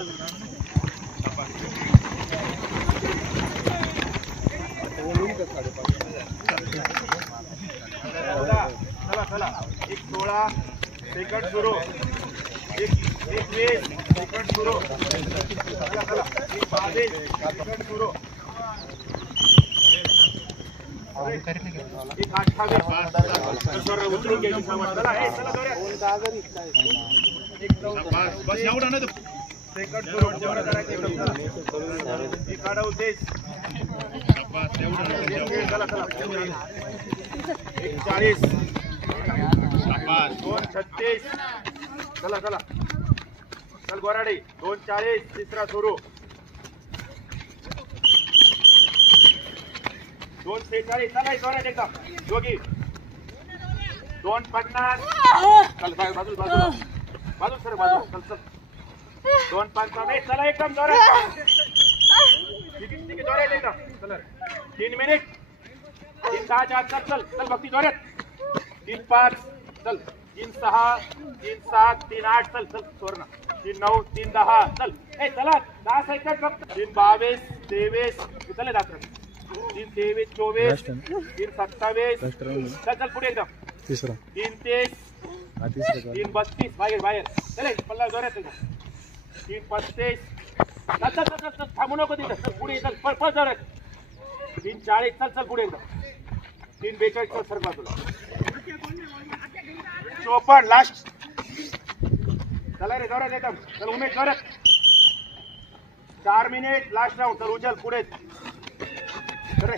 चला 16 सेकंड सुरू, 21 सेकंड सुरू, चला 22 सेकंड सुरू, 28 उतरून घ्यायची सामान. चला चला बस एवढा नाही सेकंड सुरू, जेवढं करायचं 38 चला 40 236 चला चल गोराडे 240 तिसरा सुरू, 246 चला जोरात एकदम योगी 250 चल बाजू सर बाजू चल 255 चला एकदम जोरात ठीक जोरात एकदम चला 3 मिनिट 3-6 चल भक्ती जोरात 3-5 चल 3-6 3-7 3-8 चल सोडना 3-9 3-10 चल चला 10 सेकंड फक्त 3-22 23 चले 3-23 24 3-27 चल पुढे एकदम तिसरा 3-30 3-32 बाहेर चले पल्ला जोरात एकदम 3-35 चल थांबू नको तिथं चल पुढे चल पळ जोरात 3-40 चल पुढे एकदम 3-42 चल सर बाजूला 54 लास्ट चला रे जोरात एकदम चल उमेश जोरात 4 मिनिट लास्ट राऊंड चल उचल पुढे रे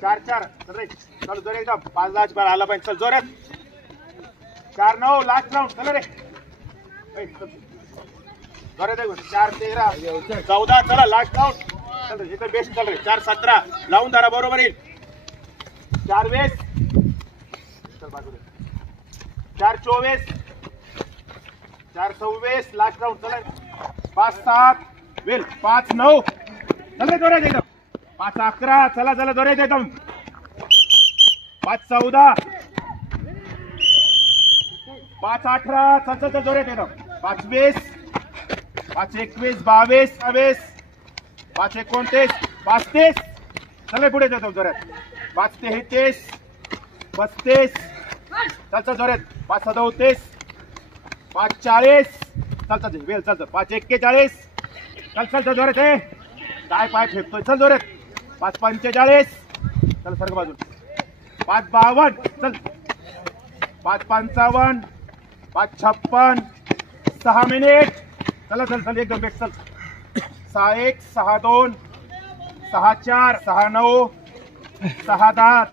4-4 चल रे चल जोरात एकदम 5-10 बार आला पाहिजे चल जोरात 4-9 लास्ट राऊंड चल रे जोरात एकदम 4-13 14 चला लास्ट राऊंड चल रे इथं बेस्ट चल रे 4-17 लावून धरा बरोबर येईल 4-20 चल बाजूला 4-24 4-26 लास्ट राऊंड चला 5-7 वेल 5-9 चल रे जोरात एकदम 5-11 चला जोरात एकदम 5-14 5-18 चल जोरात एकदम 5-20 5-21 22 5-29 5-30 चल पुढे जातो जोरात 5-33 35 चल जोरात 5-37 5-40 चल वेल चल 5-41 चल जोरात काय पाय फेकतोय चल जोरात 5-45 चल सरक बाजू 5-52 चल 5-55 5-56 6 मिनिट चला चल एकदम बेट चल 6-1 6-2 6-4 6-9 6-10